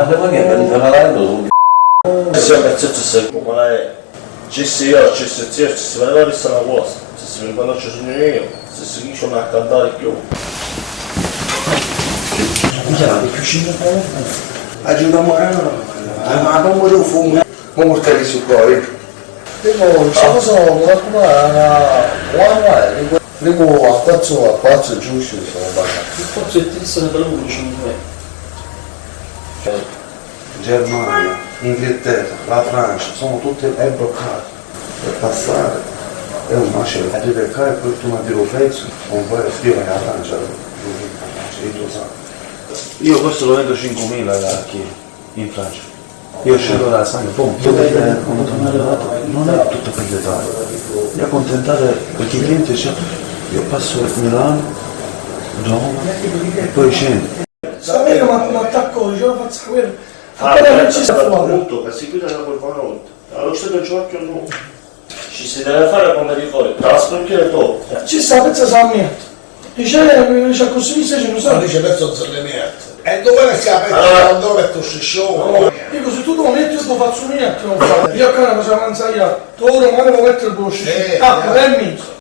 Ma devo che per parlando se ho cazzo come ci si io, ci si zio, ci si vedeva questa una cosa, se si mi quando ci sono io, se si dice a cantare più. Già, di cucina aiutiamo ma non volevo fumare, non portare su poi. Dico, c'è cosa qualcuno dico a quattro giusto sono basta. Forse il tizio da lui diciamo Germania, Inghilterra, la Francia, sono tutte bloccate. Per passare è un macello. Arriva qua e poi tu mi tiro pezzo, non puoi scrivere la Francia, io questo lo vendo 5.000 da chi? In Francia. Io scendo dalla sangue, boom, quando tornare dato, non è tutto per l'Italia. Devo accontentare perché i clienti dicono, io passo a Milano, Roma e poi scendo. sapere ma attacco, ce la faccio quello. Appena non ci sta appunto, per seguire la qualche volta. Allo stesso gioco no. Ci si deve fare come ricordi, la specchiere dopo. Ci sta pezza sa mia. Dice così se ce lo sa. Dice pezzo delle merde. E dove si apre dove tu si scioglie? Dico se tu lo metti io lo faccio niente, non fa. Io a casa cosa avanza io. Tu ora magari lo metto il bruscio. Ah, per me.